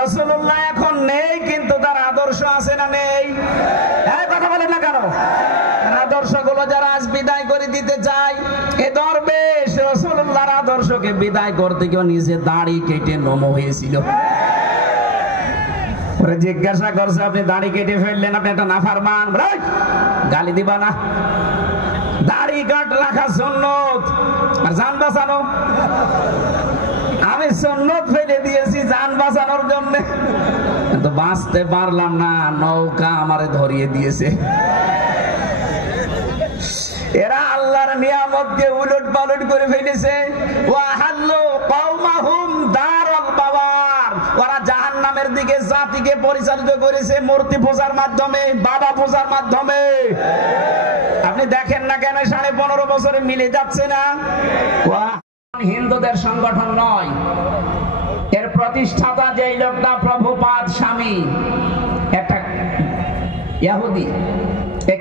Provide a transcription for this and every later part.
রাসূলুল্লাহ এখন নেই, কিন্তু তার আদর্শ আছে না নেই? কথা বলেন না কেন? আদর্শগুলো যারা আজ বিদায় করে দিতে চায়, এ দরবেশ রাসূলুল্লাহর আদর্শকে বিদায় করতে গিয়ে নিজে দাড়ি কেটে নম হয়েছিল। জিজ্ঞাসা করছে, আপনি দাড়ি কেটে ফেললেন, আপনি একটা নাফরমান, গালি দিবা না? দাড়ি কাট রাখা সুন্নত, আর জান বাঁচানো। আমি সুন্নত ফেলে দিয়েছি জান বাঁচানোর জন্য, কিন্তু বাঁচতে পারলাম না, নৌকা আমারে ধরিয়ে দিয়েছে। এরা আল্লাহর নিয়ামতকে উলট পালট করে ফেলেছে। ওয়াহাল্লু কওমাহুম দারাল বাওয়ার, ওরা জাহান্নামের দিকে জাতিকে পরিচালিত করেছে মূর্তি পূজার মাধ্যমে, বাবা পূজার মাধ্যমে। আপনি দেখেন না কেন 15.5 বছরে মিলে যাচ্ছে না? হিন্দুদের সংগঠন নয়, এর প্রতিষ্ঠাতা যেই লোকটা প্রভুপাদ স্বামী, একটা ইহুদি,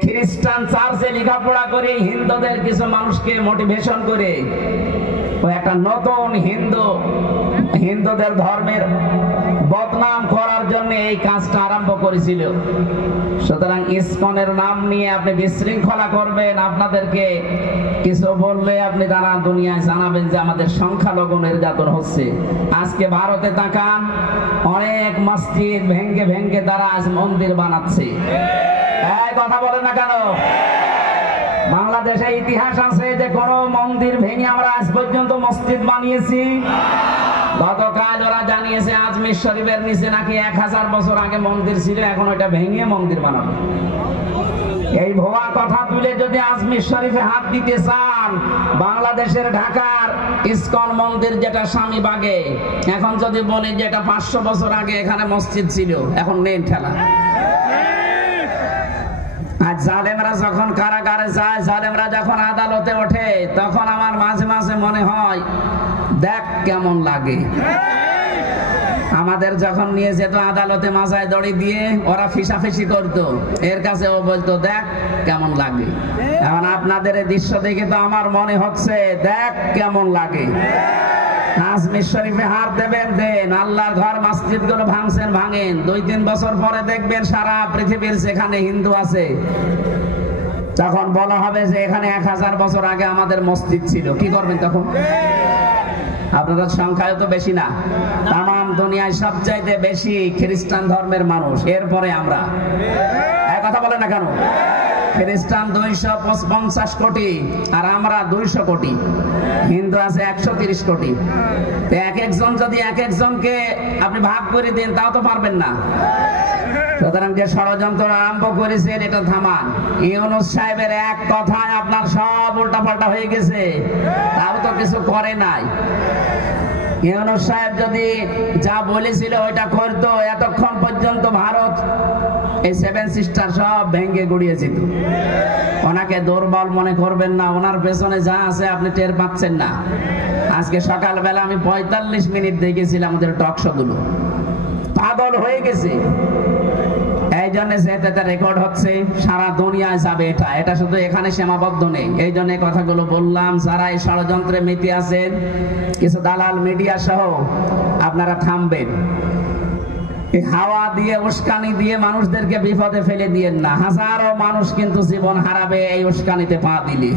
খ্রিস্টান চার্চে লেখাপড়া করে হিন্দুদের কিছু মানুষকে মোটিভেশন করে ও একটা নতুন হিন্দুদের ধর্মের বদনাম করার জন্য এই কাজটা আরম্ভ করেছিল। সুতরাং ইসকনের নাম নিয়ে আপনি বিশৃঙ্খলা করবেন, আপনাদেরকে কিছু বললে আপনি তারা দুনিয়ায় জানাবেন যে আমাদের সংখ্যালঘু নির্যাতন হচ্ছে। আজকে ভারতে তাকান, অনেক মসজিদ ভেঙ্গে ভেঙ্গে তারা আজ মন্দির বানাচ্ছে। কথা বলে না কেন? বাংলাদেশে ইতিহাস আছে যে কোন মন্দির ভেঙে আমরা আজ পর্যন্ত মসজিদ বানিয়েছি? গতকাল ওরা জানিয়েছে আজমির শরীফের নিচে নাকি 1000 বছর আগে মন্দির ছিল, এখন ওইটা ভেঙে মন্দির বানাবে। এই ভুয়া কথা তুলে যদি আজমির শরীফে হাত দিতে চান, বাংলাদেশের ঢাকার ইসকন মন্দির যেটা স্বামীবাগে, এখন যদি বলি যে এটা 500 বছর আগে এখানে মসজিদ ছিল, এখন নেন ঠেলা। আজ জালেমরা যখন কারাগারে যায়, জালেমরা যখন আদালতে ওঠে, তখন আমার মাঝে মাঝে মনে হয় দেখ কেমন লাগে। আমাদের যখন নিয়ে যেত আদালতে মাথায় দড়ি দিয়ে, ওরা ফিসাফিসি করতো, এর কাছে ও বলতো দেখ কেমন লাগে। এখন আপনাদের এই দৃশ্য দেখে তো আমার মনে হচ্ছে দেখ কেমন লাগে। আজমির শরীফে হাত দেবেন দেন, আল্লাহর ঘর মসজিদ গুলো ভাঙছেন ভাঙেন, 2-3 বছর পরে দেখবেন সারা পৃথিবীর যেখানে হিন্দু আছে, তখন বলা হবে যে এখানে 1000 বছর আগে আমাদের মসজিদ ছিল। কি করবেন তখন? আপনাদের সংখ্যায় তো বেশি না, তাম দুনিয়ায় সবচাইতে বেশি খ্রিস্টান ধর্মের মানুষ, এরপরে আমরা। কথা বলে না কেন? খ্রিস্টান 250 কোটি আর আমরা 200 কোটি, হিন্দু আছে 130 কোটি। এক একজন যদি এক একজনকে আপনি ভাগ করে দেন, তাও তো পারবেন না। সুতরাং যে ষড়যন্ত্র আরম্ভ করেছেন, এটা থামান। ইউনূস সাহেবের এক কথায় আপনার সব উল্টাপাল্টা হয়ে গেছে, তাও তো কিছু করে নাই। ইউনূস সাহেব যদি যা বলেছিল ওইটা করতো, এতক্ষণ পর্যন্ত ভারত এই 7 সিস্টার সব ভেঙে গুড়িয়ে যেত। ওনাকে দুর্বল মনে করবেন না, ওনার পেছনে যা আছে আপনি টের পাচ্ছেন না। আজকে সকালবেলা আমি 45 মিনিট দেখেছিলাম আমাদের টকশো গুলো, পাগল হয়ে গেছে। এই জন্য যেটা রেকর্ড হচ্ছে সারা দুনিয়ায় যাবে, এটা শুধু এখানে সীমাবদ্ধ নেই। এই জন্য কথাগুলো বললাম, যারা এই ষড়যন্ত্রে মেতে আছেন, কিছু দালাল মিডিয়া সহ, আপনারা থামবেন। হাওয়া দিয়ে উস্কানি দিয়ে মানুষদেরকে বিপদে ফেলে দিয়েন না। হাজারো মানুষ কিন্তু জীবন হারাবে এই উস্কানিতে পা দিলে।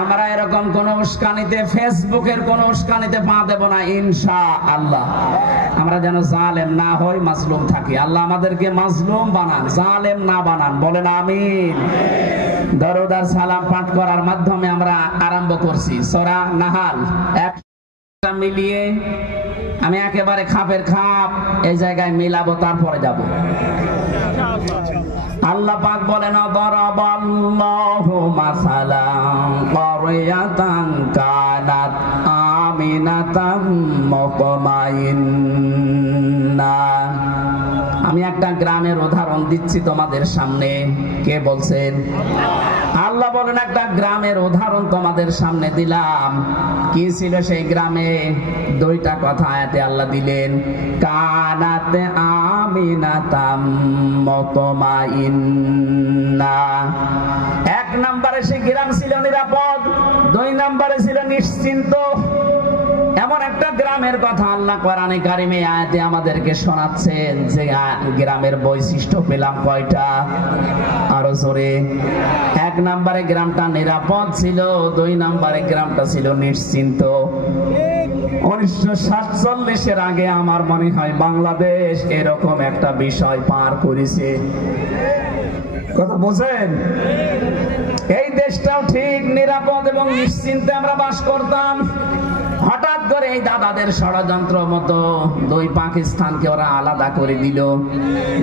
আমরা এরকম কোন উস্কানিতে, ফেসবুকের কোন উস্কানিতে পা দেব না ইনশাআল্লাহ। আমরা যেন জালেম না হই, মাজলুম থাকি। আল্লাহ আমাদেরকে মাজলুম বানান, জালেম না বানান। বলেন আমিন। দরুদ আর সালাম পাঠ করার মাধ্যমে আমরা আরম্ভ করছি সূরা নাহাল। একটা মিলিয়ে আমি একেবারে খাপের খাপ এই জায়গায় মিলাবো, তারপরে যাব। আল্লাহ পাক বলেন, দারাবাল্লাহু মাসালান ক্বরিয়াতান কানাত আমিনাতাম মুতমাইন্না। আমি একটা গ্রামের উদাহরণ দিচ্ছি তোমাদের সামনে। কে বলছেন? আল্লাহ বলেন একটা গ্রামের উদাহরণ তোমাদের সামনে দিলাম। কি ছিল সেই গ্রামে? 2টা কথা আয়াতে আল্লাহ দিলেন। কানাত আমিনাতাম মুতমাইন্না। 1 নম্বরে সেই গ্রাম ছিল নিরাপদ, 2 নম্বরে ছিল নিশ্চিন্ত। এমন একটা গ্রামের কথা আল্লাহ কোরআনে কারিমে আয়াতে আমাদেরকে শোনাচ্ছেন যে গ্রামের বৈশিষ্ট্য পেলাম কয়টা? আরো জোরে। 1 নম্বরে গ্রামটা নিরাপদ ছিল, 2 নম্বরে গ্রামটা ছিল নিশ্চিন্ত। 1947-এর আগে আমার মনে হয় বাংলাদেশ এরকম একটা বিষয় পার করেছে। কথা বোঝেন? এই দেশটাও ঠিক নিরাপদ এবং নিশ্চিন্তে আমরা বাস করতাম। হঠাৎ করে এই দাদাদের ষড়যন্ত্র মতো 2 পাকিস্তানকে ওরা আলাদা করে দিল,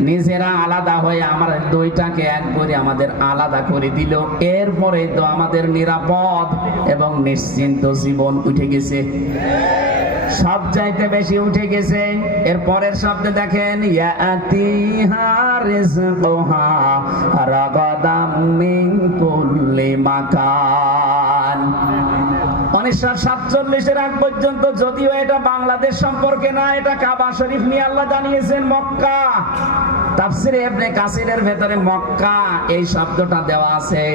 নিজেরা আলাদা হয়ে আমার 2টাকে এক করে আমাদের আলাদা করে দিল। এরপরে তো আমাদের নিরাপদ এবং নিশ্চিন্ত জীবন উঠে গেছে, সব চাইতে বেশি উঠে গেছে। এর পরের শব্দে দেখেন, ইয়াতিহা রিজকুহা রাগাদাম মিন কুল্লি মাকান। 1947-এর আগ পর্যন্ত, যদিও এটা বাংলাদেশ সম্পর্কে না, এটা কাবা শরীফ নিয়ে আল্লাহ জানিয়েছেন মক্কা। তাফসিরে ইবনে কাসিরের ভেতরে মক্কা এই শব্দটা দেওয়া আছে।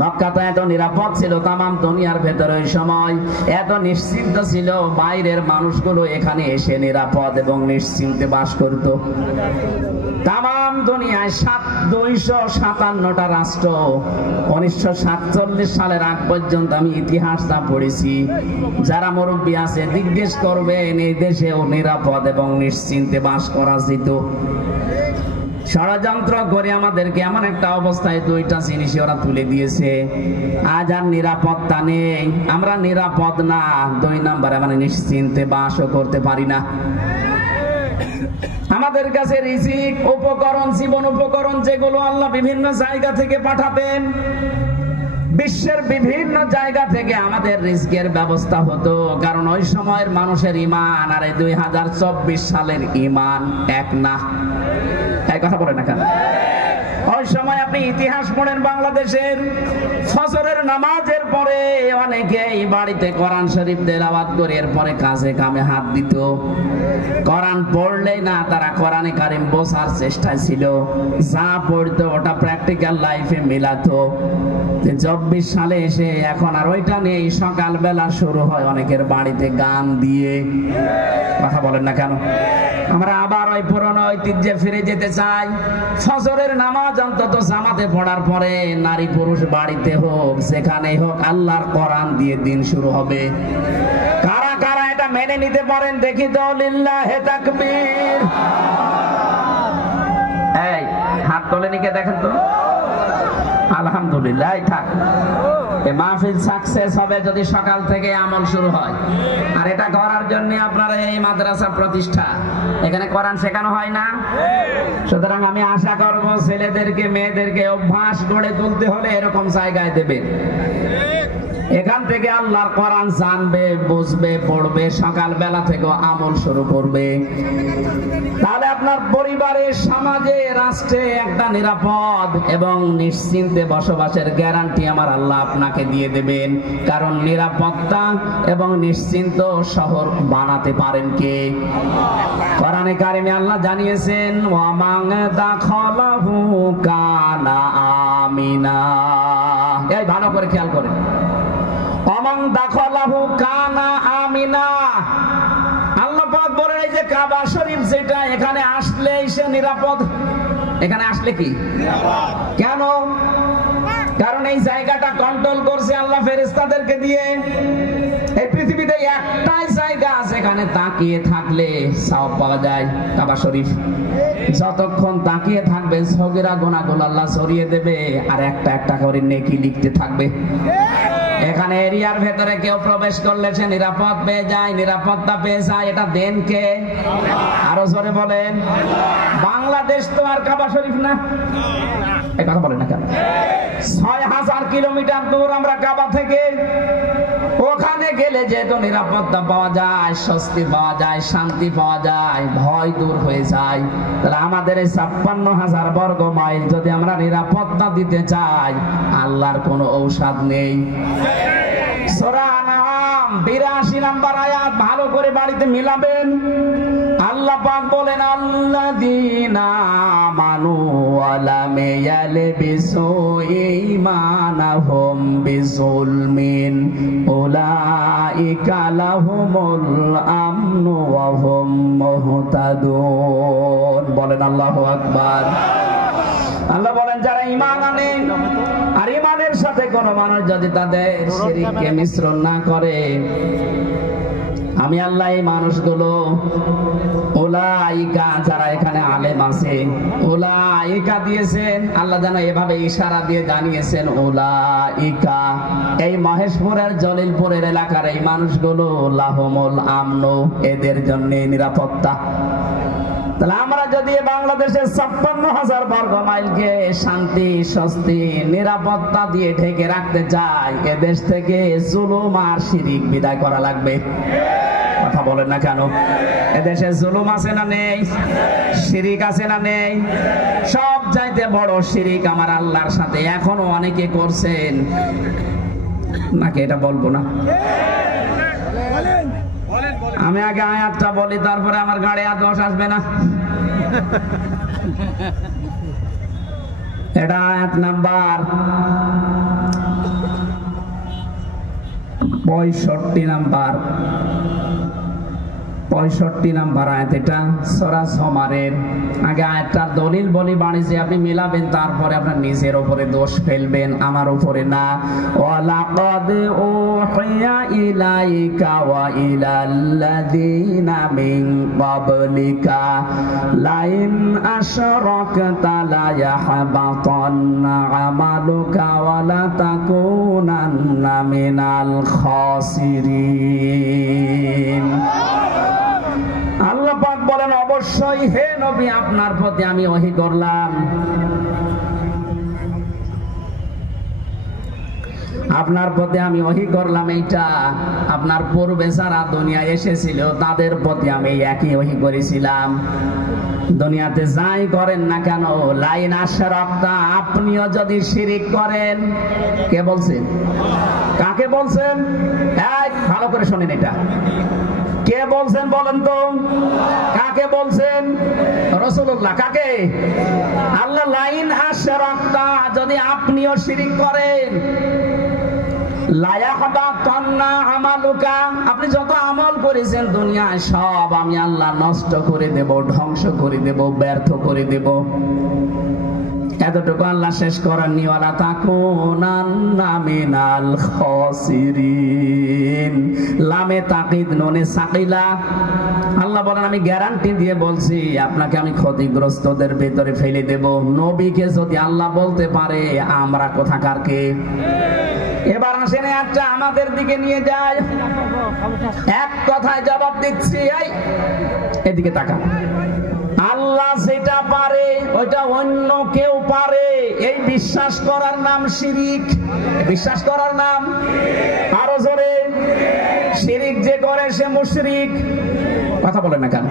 মক্কা তো এত নিরাপদ ছিল, তামাম দুনিয়ার ভেতরে ওই সময় এত নিশ্চিন্ত ছিল, বাইরের মানুষগুলো এখানে এসে নিরাপদ এবং নিশ্চিন্তে বাস করত। তামাম দুনিয়ায় 257টা রাষ্ট্র। 1947 সালের আগ পর্যন্ত আমি ইতিহাসটা পড়েছি, যারা মুরব্বী আছে জিজ্ঞেস করবেন এই দেশেও নিরাপদ এবং নিশ্চিন্তে বাস করা যেত। ষড়যন্ত্র করে আমাদেরকে এমন একটা অবস্থায় 2টা জিনিস ওরা তুলে দিয়েছে। আজ আর নিরাপত্তা নেই, আমরা নিরাপদ না। 2 নম্বরে আমরা নিশ্চিন্তে বাসও করতে পারি না। আমাদের কাছে রিজিক, উপকরণ, জীবন উপকরণ যেগুলো আল্লাহ বিভিন্ন জায়গা থেকে পাঠাতেন, বিশ্বের বিভিন্ন জায়গা থেকে আমাদের রিজিকের ব্যবস্থা হতো। কারণ ওই সময়ের মানুষের ঈমান আর এই 2024 সালের ঈমান এক না। এই কথা বলে না কেন? ওই সময় আপনি ইতিহাস পড়েন বাংলাদেশের, ফজরের নামাজের পরে অনেকেই বাড়িতে কোরআন শরীফ তেলাওয়াত করে এরপরে কাজে কামে হাত দিত। কোরআন পড়লেই না, তারা কোরআনে কারিম বোঝার চেষ্টায় ছিল, যা পড়তো ওটা প্র্যাকটিক্যাল লাইফে মিলাতো। 24 সালে এসে এখন আর ওইটা নেই। সকালবেলা শুরু হয় অনেকের বাড়িতে গান দিয়ে। কথা বলেন না কেন? আমরা আবার ওই পুরনো ঐতিহ্যে ফিরে যেতে চাই। ফজরের নামাজ অন্তত জামাতে পড়ার পরে নারী পুরুষ বাড়িতে হোক যেখানেই হোক আল্লাহর কোরআন দিয়ে দিন শুরু হবে। কারা কারা এটা মেনে নিতে পারেন দেখি তো? লিল্লাহে তাকবীর। এই হাত তোলেনি কে দেখেন তো? আলহামদুলিল্লাহ। থাক, এই মাহফিল সাকসেস হবে যদি সকাল থেকে আমল শুরু হয়। আর এটা করার জন্য আপনারা এই মাদ্রাসা প্রতিষ্ঠা, এখানে কোরআন শেখানো হয় না। সুতরাং আমি আশা করব ছেলেদেরকে মেয়েদেরকে অভ্যাস গড়ে তুলতে হলে এরকম জায়গায় দেবেন। এখান থেকে আল্লাহর কোরআন জানবে, বুঝবে, পড়বে, সকাল বেলা থেকে আমল শুরু করবে। তাহলে আপনার পরিবারে, সমাজে, রাষ্ট্রে একটা নিরাপদ এবং নিশ্চিন্তে বসবাসের গ্যারান্টি আমার আল্লাহ আপনাকে দিয়ে দেবেন। কারণ নিরাপত্তা এবং নিশ্চিন্ত শহর বানাতে পারেন কে? কোরআনে কারিমে আল্লাহ জানিয়েছেন, ওয়ামান দাখালাহু কানা আমিনা। এই ভালো করে খেয়াল করেন, ওয়ামান দাখালাহু কানা আমিনা। আল্লাহ পাক বলেন এই যে কাবা শরীফ যেটা, এখানে আসলে সে নিরাপদ। এখানে আসলে কি নিরাপদ? কেন? কারণ এই জায়গাটা কন্ট্রোল করছে আল্লাহ ফেরেশতাদেরকে দিয়ে। এই পৃথিবীতে একটাই জায়গা যেখানে তাকিয়ে থাকলে সওয়াব পাওয়া যায়, কাবা শরীফ। যতক্ষণ তাকিয়ে থাকবেন সগীরা গুনাহগুলো আল্লাহ সরিয়ে দেবে, আর একটা একটা করে নেকি লিখতে থাকবে। এখানে এরিয়ার ভেতরে কেউ প্রবেশ করলে সে নিরাপদ পেয়ে যায়, নিরাপত্তা পেয়ে যায়। এটা দেন কে? আরো জোরে বলেন। বাংলাদেশ তো আর কাবা শরীফ না। এই কথা বলেন না কেন? 6000 কিলোমিটার দূর আমরা কাবা থেকে। ওখানে গেলে যেহেতু নিরাপত্তা পাওয়া যায়, স্বস্তি পাওয়া যায়, শান্তি পাওয়া যায়, ভয় দূর হয়ে যায়। তাহলে আমাদের এই 56,000 বর্গ মাইল যদি আমরা নিরাপত্তা দিতে চাই, আল্লাহর কোনো ঔষধ নেই। সূরা আনআম 82 নম্বর আয়াত ভালো করে বাড়িতে মিলাবেন। আল্লাহ আল্লাহ পাক বলেন আল্লাযীনা আমানু ওয়া লাম ইয়ালবিসু ঈমানাহুম বিযুলমিন উলাইকা লাহুমুল আমনু ওয়া হুম মুহতাদুন। বলেন আল্লাহু আকবার। আল্লাহ বলেন যারা ঈমান আনে আর ঈমানের সাথে কোন মানুষ যদি তাদের শিরককে মিশ্রণ না করে, আমি আল্লাহ এই মানুষগুলো উলাইকা, যারা এখানে আলেম আছে উলাইকা দিয়েছেন, আল্লাহ যেন এভাবে ইশারা দিয়ে জানিয়েছেন উলাইকা, এই মহেশপুরের জলিলপুরের এলাকার এই মানুষগুলো লাহুমুল আমনু, এদের জন্য নিরাপত্তা। তাহলে আমরা যদি বাংলাদেশের ৫৬,০০০ বর্গ মাইলকে শান্তি স্বস্তি নিরাপত্তা দিয়ে ঢেকে রাখতে চাই, এদেশ থেকে জুলুম আর শিরিক বিদায় করা লাগবে। কথা বলেন না কেন? এদেশে জুলুম আছে না নেই? শিরিক আছে না নেই? সব চাইতে বড় শিরিক আমার আল্লাহর সাথে এখনো অনেকে করছেন, নাকি এটা বলবো না? আমি আগে আয়াতটা বলি, তারপরে আমার গাড়ি আর দোষ আসবে না। এটা আয়াত নাম্বার 65 নাম্বার আয়াত, এটা সূরা জুমারের। আগে আয়াতটার দলিল বলি, বাণিজ্যে আপনি মিলাবেন, তারপরে আপনার নিজের উপরে দোষ ফেলবেন, আমার উপরে না। ওয়ালাকাদ উহিয়া ইলাইকা ওয়া ইলাল্লাযীনা মিন ক্বাবলিকা লাইন আশরাকতা লা ইয়াহবাতান্না আমালুকা ওয়া লা তাকুনান্না মিনাল খাসিরিন। আল্লাহ পাক বলেন অবশ্যই হে নবী আপনার প্রতি আমি ওহী করলাম, আপনার প্রতি আমি ওহী করলাম, এইটা আপনার পূর্বে যারা দুনিয়া এসেছিল তাদের প্রতি আমি একই ওহী করেছিলাম। দুনিয়াতে যাই করেন না কেন, লাইন আশরাকতা, আপনিও যদি শিরিক করেন, কে বলছেন? কাকে বলছেন? ভালো করে শোনেন, এটা কে বলছেন বলেন তো? কাকে বলছেন? রাসূলুল্লাহ। কাকে? আল্লাহ লাইন আশরাকতা, যদি আপনিও শিরিক করেন, লা ইয়াহবাতান্না আমালুকা, আপনি যত আমল করেছেন দুনিয়ায় সব আমি আল্লাহ নষ্ট করে দেব, ধ্বংস করে দেব, ব্যর্থ করে দেব। এতটুকু আল্লাহ শেষ করেননি, ওয়ালা তাকুনান্না মিনাল খাসিরিন, লামে তাকিদ নুনে সাকিলা। আল্লাহ বলেন আমি গ্যারান্টি দিয়ে বলছি আপনাকে আমি ক্ষতিগ্রস্তদের ভিতরে ফেলে দেব। নবীকে যদি আল্লাহ বলতে পারে, আমরা কোথাকার কে? এবার আসেন একটা আমাদের দিকে নিয়ে যায়, এক কথায় জবাব দিচ্ছি, এই এদিকে তাকান। আল্লাহ যেটা পারে ওইটা অন্য কেউ পারে, এই বিশ্বাস করার নাম শিরিক। বিশ্বাস করার নাম, আরো জোরে, শিরিক যে করে সে মুশরিক। কথা বলেন না কেন?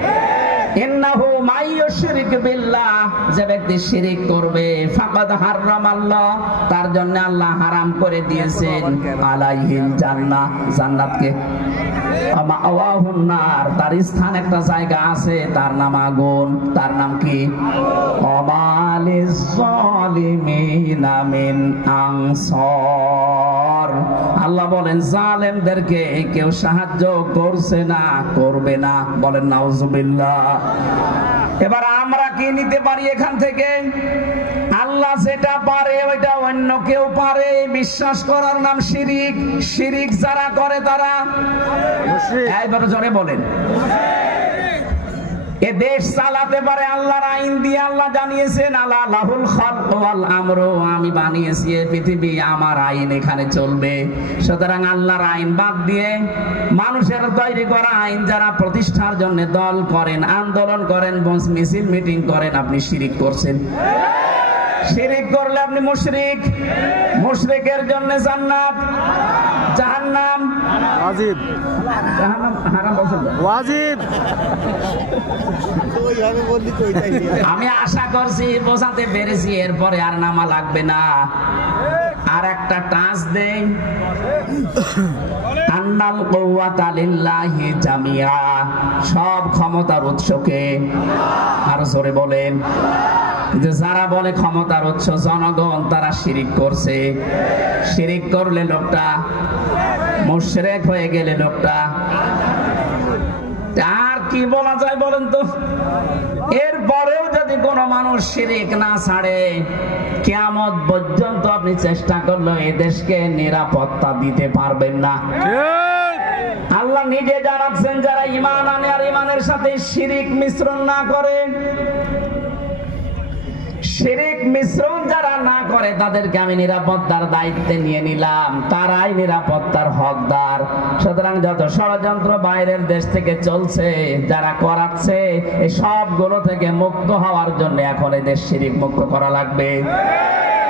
ইন্নাহু মাইয়ুশরিক বিল্লাহ, যে ব্যক্তি শিরিক করবে, ফাকাদ হারামাল্লাহ, তার জন্য আল্লাহ হারাম করে দিয়েছেন আলাইহিল জান্নাহ, জান্নাতকে, মাওয়াহুন নার, তার স্থান একটা জায়গা আছে, তার নাম আগুন। তার নাম কি? ওয়ামালিজ যালিমিনা মিন আনসার। আল্লাহ বলেন জালেমদেরকে কেউ সাহায্য করছে না, করবে না। বলেন নাউজুবিল্লাহ। এবার আমরা কি নিতে পারি এখান থেকে? আল্লাহ যেটা পারে ওইটা অন্য কেউ পারে, বিশ্বাস করার নাম শিরিক। শিরিক যারা করে তারা এইভাবে জোরে বলেন, এ দেশ চালাতে পারে আল্লাহর আইন দিয়ে। আল্লাহ জানিয়েছেন আলা লাহুল খালকু ওয়াল আমরু, আমি বানিয়েছি এই পৃথিবী, আমার আইন এখানে চলবে। সুতরাং আল্লাহর আইন বাদ দিয়ে মানুষের তৈরি করা আইন যারা প্রতিষ্ঠার জন্য দল করেন, আন্দোলন করেন, মিছিল মিটিং করেন, আপনি শিরিক করছেন। শিরিক করলে আপনি মুশরিক। মুশরিকের জন্য জান্নাত, জাহান্নাম ওয়াজিব। জাহান্নাম হারাম বলছেন ওয়াজিব। আমি আশা করছি বোঝাতে পেরেছি, এরপরে আর নামা লাগবে না। আর একটা টাচ দেই, আন্নাল কুওয়াতা লিল্লাহি জামিআ, সব ক্ষমতার উৎসকে। আর জোরে বলেন। যে যারা বলে ক্ষমতার উৎস জনগণ, তারা শিরিক করছে। শিরিক করলে লোকটা মুশরিক হয়ে গেলে লোকটা, আর কি বলা যায় বলেন তো? এরপরেও যদি কোনো মানুষ শিরিক না ছাড়ে, কিয়ামত পর্যন্ত আপনি চেষ্টা করলে এই দেশকে নিরাপত্তা দিতে পারবেন না। আল্লাহ নিজে জানাচ্ছেন, যারা ঈমান আনে আর ঈমানের সাথে শিরিক মিশ্রণ না করে, শিরিক মিশ্রণ যারা না করে, তাদেরকে আমি নিরাপত্তার দায়িত্বে নিয়ে নিলাম, তারাই নিরাপত্তার হকদার। সুতরাং যত ষড়যন্ত্র বাইরের দেশ থেকে চলছে, যারা করাচ্ছে, এই সবগুলো থেকে মুক্ত হওয়ার জন্য এখন এই দেশ শিরিক মুক্ত করা লাগবে।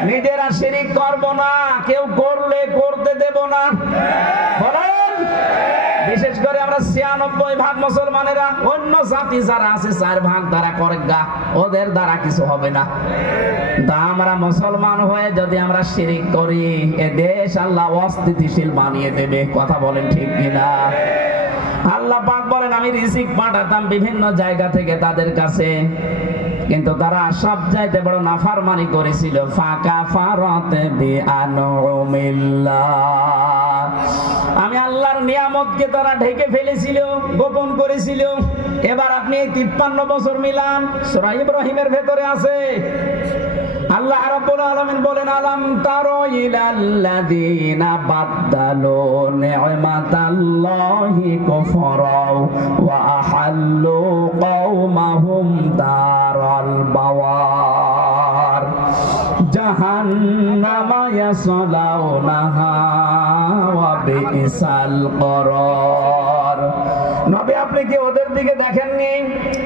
নিজেরা শিরিক করব না, কেউ করলে করতে দেব না। বলেন, বিশেষ করে আমরা ৯৬% মুসলমানেরা, অন্য জাতি যারা আছে ৪% তারা করে গা, ওদের দ্বারা কিছু হবে না। আমরা মুসলমান হয়ে যদি আমরা শিরিক করি, এ দেশ আল্লাহ অস্থিতিশীল বানিয়ে দেবে। কথা বলেন ঠিক কিনা? আল্লাহ পাক বলেন, আমি রিজিক পাঠাতাম বিভিন্ন জায়গা থেকে তাদের কাছে, কিন্তু তারা সব চাইতে বড় নাফরমানি করেছিল। ফাকাফারাত বিআনউমিল্লাহ, আমি আল্লাহর নিয়ামতকে তারা ঢেকে ফেলেছিল, গোপন করেছিল। এবার আপনি ৫৩ বছর মিলান, সূরা ইব্রাহিমের ভেতরে আছে। আল্লাহ রাব্বুল আলামিন বলেন, আলাম তারা ইলাল্লাযীনা বাদদালু নি'মাতাল্লাহি কুফরা ওয়া আহাল্লু কওমাহুম দারাল বাওয়ার জাহান্নামা ইয়াসলাউনাহা ওয়া বিইসাল করার। নবী, আপনি কি ওদের দিকে দেখেননি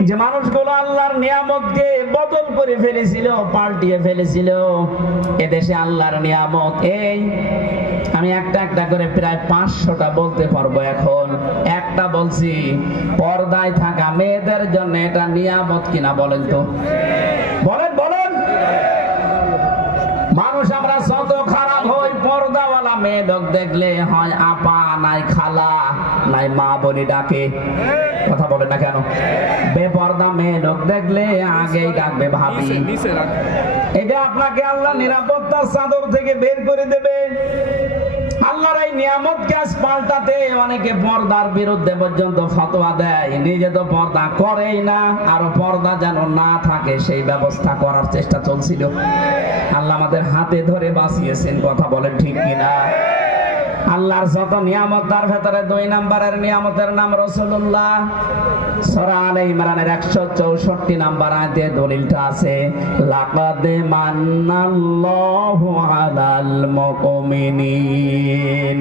যে মানুষগুলো আল্লাহর নিয়ামতকে বদল করে ফেলেছিল, পাল্টিয়ে ফেলেছিল? এদেশে আল্লাহর নিয়ামত এই, আমি একটা একটা করে প্রায় ৫০০টা বলতে পারবো। এখন একটা বলছি, পর্দায় থাকা মেয়েদের জন্য এটা নিয়ামত কিনা বলেন তো? বলেন বলেন। মানুষ আমরা যত খারাপ হই, পর্দাওয়ালা মেয়ে লোক দেখলে হয় আপা, নাই খালা, নাই মা বলি ডাকে। কথা বলে না কেন? বেপর্দা মেয়ে লোক দেখলে আগেই ডাকবে ভাবি। এটা আপনাকে আল্লাহ নিরাপত্তার চাদর থেকে বের করে দেবে। আল্লাহর এই নিয়ামত কাজ পাল্টাতে অনেকে পর্দার বিরুদ্ধে পর্যন্ত ফতোয়া দেয়, নিজে তো পর্দা করেই না, আরো পর্দা যেন না থাকে সেই ব্যবস্থা করার চেষ্টা চলছিল। আল্লাহ আমাদের হাতে ধরে বাঁচিয়েছেন। কথা বলেন ঠিক কিনা? আল্লাহর যত নিয়ামত, তার ভেতরে ২ নম্বরের নিয়ামতের নাম রাসূলুল্লাহ। সূরা আলে ইমরানের ১৬৪ নম্বর আয়াতে দলিলটা আছে, লাকাদ মান্নাল্লাহু আলাল মুমিনিন।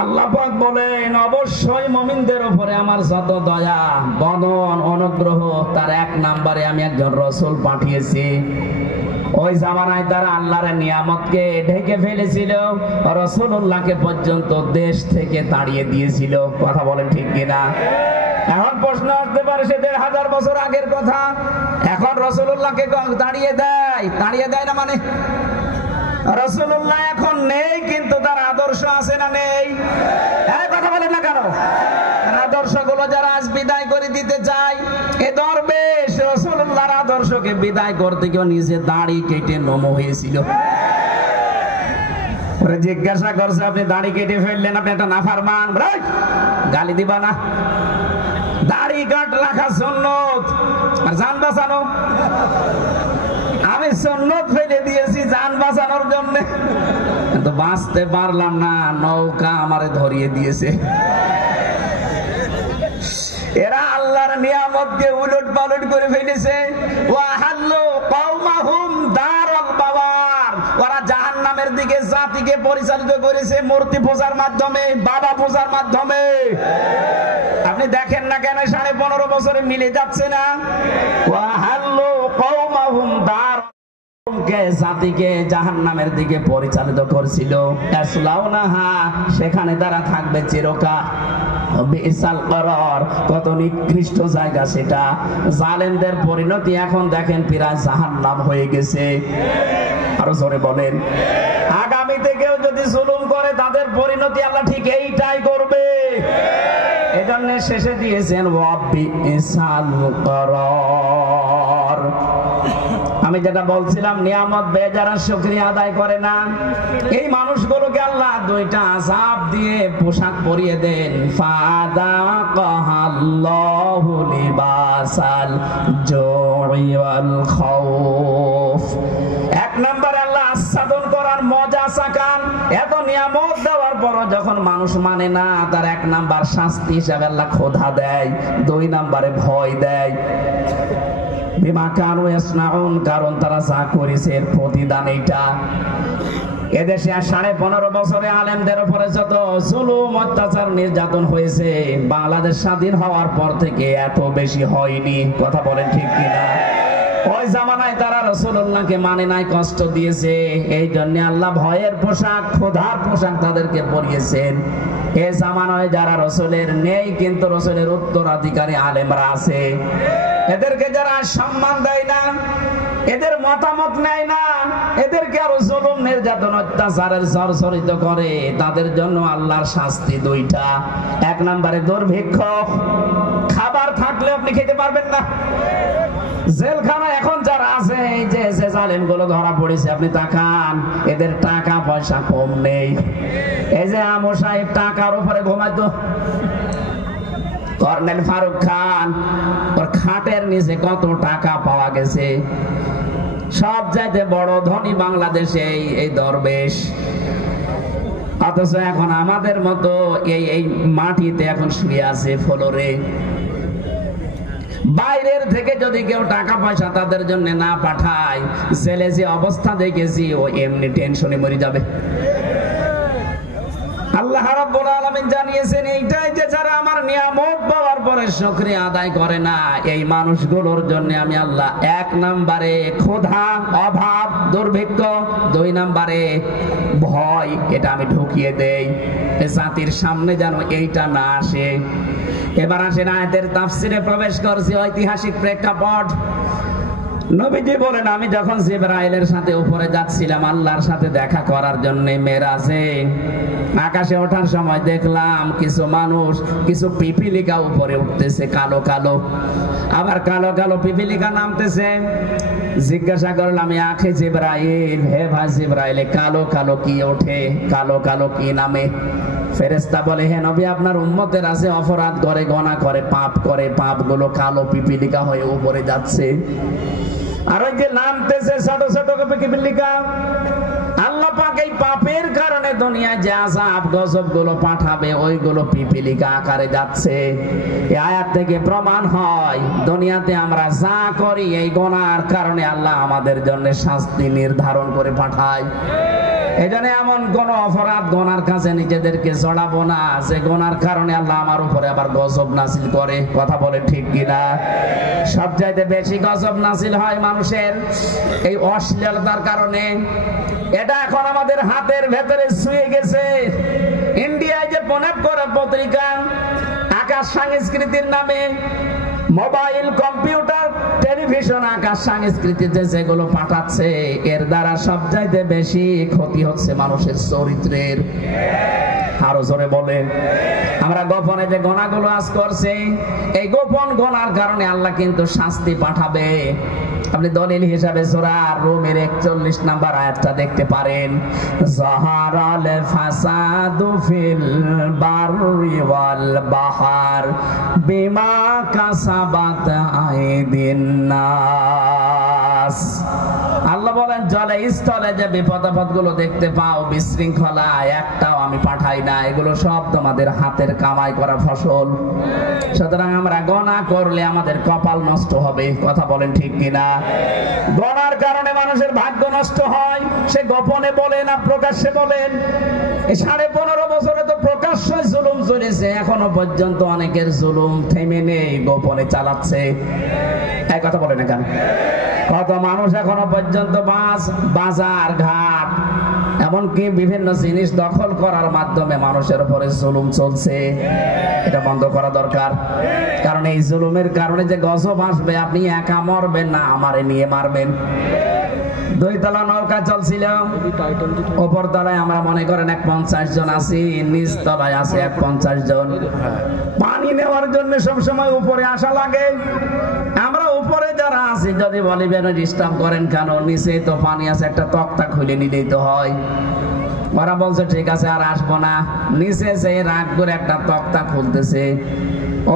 আল্লাহ পাক বলেন, অবশ্যই মুমিনদের উপরে আমার যত দয়া, বদন, অনুগ্রহ, তার ১ নম্বরে আমি একজন রাসূল পাঠিয়েছি। ওই জামানায় তারা আল্লাহর নিয়ামতকে ঢেকে ফেলেছিল, রাসূলুল্লাহকে পর্যন্ত দেশ থেকে তাড়িয়ে দিয়েছিল। কথা বলেন ঠিক কিনা? এখন প্রশ্ন আসতে পারে, সে ১৫০০ বছর আগের কথা, এখন রাসূলুল্লাহকে তাড়িয়ে দেয়? তাড়িয়ে দেয় না মানে? রাসূলুল্লাহ এখন নেই, কিন্তু তার আদর্শ আছে না নেই? কথা বলেন না কেন? আদর্শগুলো যারা আজ বিদায় করে দিতে চায়, এ দরবেশ রাসূলুল্লাহর আদর্শকে বিদায় করতে গিয়ে নিজে দাড়ি কেটে নম হয়েছিল। জিজ্ঞাসা করছে, আপনি দাড়ি কেটে ফেললেন, আপনি একটা নাফরমান, গালি দিবা না? দাড়ি কাট রাখা সুন্নত, আর জান বাঁচানো। আমি সুন্নত ফেলে দিয়েছি জান বাঁচানোর জন্য, কিন্তু বাঁচতে পারলাম না, নৌকা আমারে ধরিয়ে দিয়েছে। এরা আল্লাহর নিয়ামতকে উলট পালট করে ফেলেছে। ওয়া হাল্লু কওমাহুম দারাল বাওয়ার, ওরা জাহান্নামের দিকে জাতিকে পরিচালিত করেছে মূর্তি পূজার মাধ্যমে, বাবা পূজার মাধ্যমে। আপনি দেখেন না কেন ১৫.৫ বছরে মিলে যাচ্ছে না? ওয়া হাল্লু কওমাহুম দারাল, জাতিকে জাহান্নামের দিকে পরিচালিত করছিল। ইয়াসলাউনাহা, সেখানে তারা থাকবে চিরকাল। বিইসাল করার, কত নিকৃষ্ট জায়গা সেটা। জালেমদের পরিণতি এখন দেখেন প্রায় জাহান্নাম হয়ে গেছে। আরো জোরে বলেন। আগামী আগামীতে কেউ যদি জুলুম করে তাদের পরিণতি আল্লাহ ঠিক এইটাই করবে। এজন্য শেষে দিয়েছেন ওয়াবিসাল করার। আমি যেটা বলছিলাম, নিয়ামত পেয়ে যারা শুকরিয়া আদায় করে না, এই মানুষগুলোকে আল্লাহ দুইটা আযাব দিয়ে পোশাক পরিয়ে দেন। ফাদাকাহাল্লাহু লিবাসাল জুই ওয়াল খাউফ। এক নম্বরে আল্লাহ আস্বাদন করার মজা চাকান। এত নিয়ামত দেওয়ার পর যখন মানুষ মানে না, তার এক নাম্বার শাস্তি হিসাবে আল্লাহ ক্ষুধা দেয়, দুই নাম্বারে ভয় দেয়। বিমা কানু ইয়াসনাউন, কারণ তারা যা করেছে এর প্রতিদান এইটা। এদেশে 15.5 বছরে আলেমদের উপরে যত জুলুম অত্যাচার নির্যাতন হয়েছে, বাংলাদেশ স্বাধীন হওয়ার পর থেকে এত বেশি হয়নি। কথা বলেন ঠিক কিনা? ওই জামানায় তারা রাসূলুল্লাহকে মানে নাই, কষ্ট দিয়েছে। এই জন্য আল্লাহ ভয়ের পোশাক, ক্ষুধার পোশাক তাদেরকে পরিয়েছেন। এই জামানায় যারা রাসূলের নেই, কিন্তু রাসূলের উত্তরাধিকারী আলেমরা আছে, এদেরকে যারা সম্মান দেয় না, এদের মতামত নেয় না, এদেরকে আরো জুলুম নির্যাতন অত্যাচারের জর্জরিত করে, তাদের জন্য আল্লাহর শাস্তি দুইটা। এক নম্বরে দুর্ভিক্ষ, খাবার থাকলে আপনি খেতে পারবেন না। জেলখানা এখন যারা আছে, এই যে জালেমগুলো ধরা পড়েছে, আপনি তাকান, এদের টাকা পয়সা কম নেই। এই যে আমো সাহেব টাকার উপরে ঘুমাইতো, কর্নেল ফারুক খান, ওর খাটের নিচে কত টাকা পাওয়া গেছে। সব চাইতে বড় ধনী বাংলাদেশে এই দরবেশ, অথচ এখন আমাদের মতো এই মাটিতে এখন শুয়ে আছে ফ্লোরে। বাইরের থেকে যদি কেউ টাকা পয়সা তাদের জন্য না পাঠায়, জেলে যে অবস্থা দেখেছি, ও এমনি টেনশনে মরে যাবে। আল্লাহ রাব্বুল আলামিন জানিয়েছেন এইটাই, যে যারা আমার নিয়ামত পাওয়ার পরে শুকরিয়া আদায় করে না, এই মানুষগুলোর জন্য আমি আল্লাহ এক নম্বরে ক্ষুধা, অভাব, দুর্ভিক্ষ, দুই নম্বরে ভয়, এটা আমি ঢুকিয়ে দেই, জাতির সামনে যেন এইটা না আসে। এবার আসেন আয়াতের তাফসিরে প্রবেশ করছি, ঐতিহাসিক প্রেক্ষাপট। নবীজি বলেন, আমি যখন জিবরাইলের সাথে উপরে যাচ্ছিলাম আল্লাহর সাথে দেখা করার জন্য মেরাজে, আকাশে ওঠার সময় দেখলাম কিছু মানুষ, কিছু পিপিলিকা উপরে উঠতেছে, কালো কালো, আবার কালো কালো পিপিলিকা নামতেছে। জিজ্ঞাসা করলাম, আখে জিবরাইল, হে ভাই জিবরাইল, কালো কালো কি ওঠে, কালো কালো কি নামে? ফেরেশতা বলে, হে নবী, আপনার উম্মতের আছে, অপরাধ করে, গুনাহ করে, পাপ করে, পাপগুলো কালো পিপিলিকা হয়ে উপরে যাচ্ছে। আর ওই যে নামতেছে ছোট ছোট পিপিলিকা, আল্লাহ পাক এই পাপের কারণে দুনিয়ায় যে আযাব গজব গুলো পাঠাবে, ওইগুলো পিপিলিকা আকারে যাচ্ছে। এই আয়াত থেকে প্রমাণ হয়, দুনিয়াতে আমরা যা করি এই গুনাহর কারণে আল্লাহ আমাদের জন্য শাস্তি নির্ধারণ করে পাঠায়। এজন্য এমন কোন অপরাধ গুনার কাছে নিজেদেরকে জড়াবো না, যে গুনার কারণে আল্লাহ আমার উপরে আবার গজব নাজিল করে। কথা বলে ঠিক কিনা? সবচাইতে বেশি গজব নাজিল হয় মানুষের এই অশ্লীলতার কারণে। এটা এখন আমাদের হাতের ভেতরে শুয়ে গেছে। ইন্ডিয়ায় যে প্রণব করা পত্রিকা, আকাশ সংস্কৃতির নামে মোবাইল, কম্পিউটার, টেলিভিশন, আকাশ সংস্কৃতিতে যেগুলো পাঠাচ্ছে, এর দ্বারা সবচাইতে বেশি ক্ষতি হচ্ছে মানুষের চরিত্রের। আরো জোরে বলেন। আমরা গোপনে যে গুনাহগুলো আজ করছি, এই গোপন গুনার কারণে আল্লাহ কিন্তু শাস্তি পাঠাবে। আপনি দলিল হিসাবে সূরা রুমের 41 নাম্বার আয়াতটা দেখতে পারেন, যাহারাল ফাসাদু ফিল বাররি ওয়াল বাহার বিমা কাসাবাত আইদিন নাস। আল্লাহ বলেন, জলে স্থলে যে বিপদ আপদ গুলো দেখতে পাও, বিশৃঙ্খলা, একটাও আমি পাঠাই না, এগুলো সব তোমাদের হাতের কামাই করা ফসল। সুতরাং আমরা গুনাহ করলে আমাদের কপাল নষ্ট হবে। কথা বলেন ঠিক কিনা? গুনার কারণে মানুষের ভাগ্য নষ্ট হয়, সে গোপনে বলে না প্রকাশ্যে বলেন। এই 15.5 বছরে তো প্রকাশ্যে জুলুম চলেছে, এখনো পর্যন্ত অনেকের জুলুম থেমে নেই, গোপনে চালাচ্ছে। এই কথা বলে না কেন? কত মানুষ এখনো পর্যন্ত বাজার ঘাট, এমনকি বিভিন্ন জিনিস দখল করার মাধ্যমে মানুষের উপরে জুলুম চলছে। এটা বন্ধ করা দরকার, কারণ এই জুলুমের কারণে যে গজব আসবে, আপনি একা মরবেন না, আমারে নিয়ে মারবেন। 2 তলা নৌকা চলছিল, উপর তলায় আমরা মনে করেন 50 জন আছি, নিচ তলায় আছে 50 জন। পানি নেওয়ার জন্য সবসময় উপরে আসা লাগে। আমরা উপরে যারা আছি যদি বলি বেন ডিস্টার্ব করেন কেন, নিচে তো পানি আছে, একটা তক্তা খুলে নিলেই তো হয়। ওরা বলছে ঠিক আছে আর আসবো না, নিচে সেই রাগ করে একটা তক্তা খুলতেছে।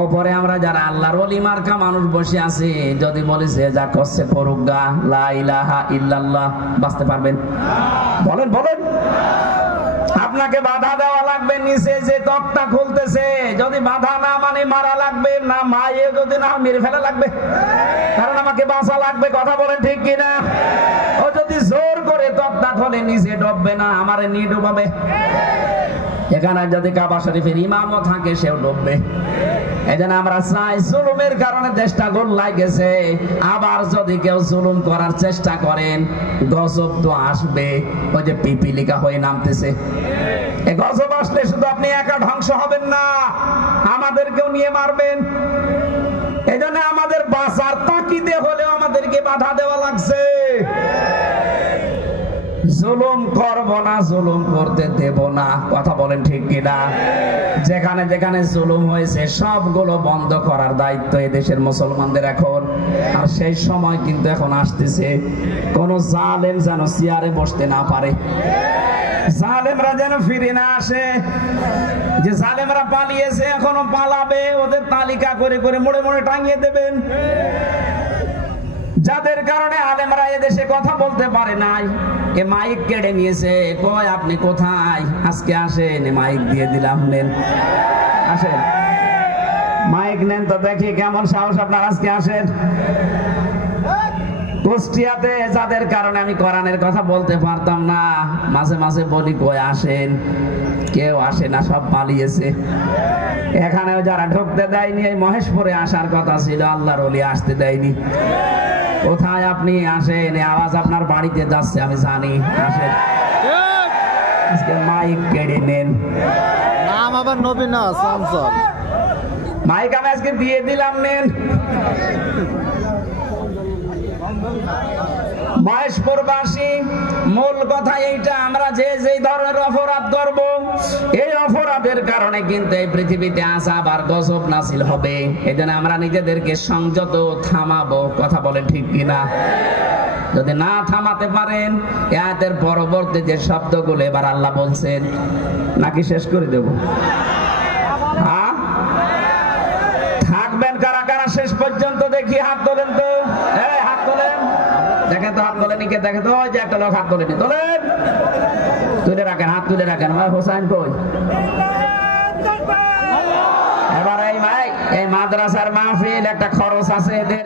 ওপরে আমরা যারা আল্লাহর ওলি মার্কা মানুষ বসে আছি, যদি বলি যে যা করছে করুক গা, লা ইলাহা ইল্লাল্লাহ, বাঁচতে পারবেন? বলেন বলেন। আপনাকে বাধা দেওয়া লাগবে, নিচে যে তক্তা খুলতেছে যদি বাধা না মানে মারা লাগবে, না মায়ে যদি না মেরে ফেলা লাগবে, কারণ আমাকে বাঁচা লাগবে। কথা বলেন ঠিক কিনা? ও যদি জোর করে তক্তা খোলে নিচে ডুববে না, আমারে নিয়ে ডুবাবে। এখানে যদি কাবা শরীফের ইমামও থাকে সেও ডুববে। এজন্য আমরা চাই, জুলুমের কারণে দেশটা গোল্লায় গেছে, আবার যদি কেউ জুলুম করার চেষ্টা করেন গজব তো আসবে। ওই যে পিপিলিকা হয়ে নামতেছে, এই গজব আসলে শুধু আপনি একা ধ্বংস হবেন না, আমাদেরকেও নিয়ে মারবেন। এজন্য আমাদের বাঁচার তাকিদে হলেও আমাদেরকে বাধা দেওয়া লাগছে। জুলুম করব না, জুলুম করতে দেব না। কথা বলেন ঠিক কিনা? যেখানে যেখানে জুলুম হয়েছে সবগুলো বন্ধ করার দায়িত্ব এই দেশের মুসলমানদের এখন। আর সেই সময় কিন্তু এখন আসতেছে, কোন জালেম যেন চেয়ারে বসতে না পারে, জালেমরা যেন ফিরে না আসে। যে জালেমরা পালিয়েছে এখনো পালাবে, ওদের তালিকা করে করে মোড়ে মোড়ে টাঙিয়ে দেবেন। যাদের কারণে আলেমরা এদেশে কথা বলতে পারে নাই, এ মাইক কেড়ে নিয়েছে। কয় আপনি কোথায়, আজকে আসেন, মাইক দিয়ে দিলাম, নেন আসেন, মাইক নেন তো দেখি কেমন সাহস আপনার, আজকে আসেন। কুষ্টিয়াতে যাদের কারণে আমি কোরআনের কথা বলতে পারতাম না, মাঝে মাঝে বলি কয় আসেন, কেউ আসে না, সব পালিয়েছে। এখানেও যারা ঢুকতে দেয়নি, এই মহেশপুরে আসার কথা ছিল, আল্লাহর ওলি আসতে দেয়নি। কোথায় আপনি আসেন, আওয়াজ আপনার বাড়িতে যাচ্ছে আমি জানি, আসেন। আজকে মাইক কেড়ে নেন, নাম আবার নবীন সামসন, মাইক আমি আজকে দিয়ে দিলাম, নেন। মহেশপুরবাসী, মূল কথা এইটা, আমরা যে যে ধরনের অপরাধ করব, এই অপরাধের কারণে কিন্তু এই পৃথিবীতে আযাব আর গজব নাযিল হবে। এজন্য আমরা নিজেদেরকে সংযত থামাবো। কথা বলেন ঠিক কিনা? যদি না থামাতে পারেন, আয়াতের পরবর্তী যে শব্দগুলো এবার আল্লাহ বলছেন, নাকি শেষ করে দেব? হ্যাঁ, থাকবেন কারা কারা শেষ পর্যন্ত? দেখি হাত তোলেন তো, হাত তোলেন, দেখেন তো হাত তোলেনি কে, দেখে তো, ওই যে একটা লোক হাত তোলেনি, তোলেন, তুলে রাখেন, হাত তুলে রাখেন। হোসাইন কই? এবার এই মাদ্রাসার মাহফিল, একটা খরচ আছে এদের।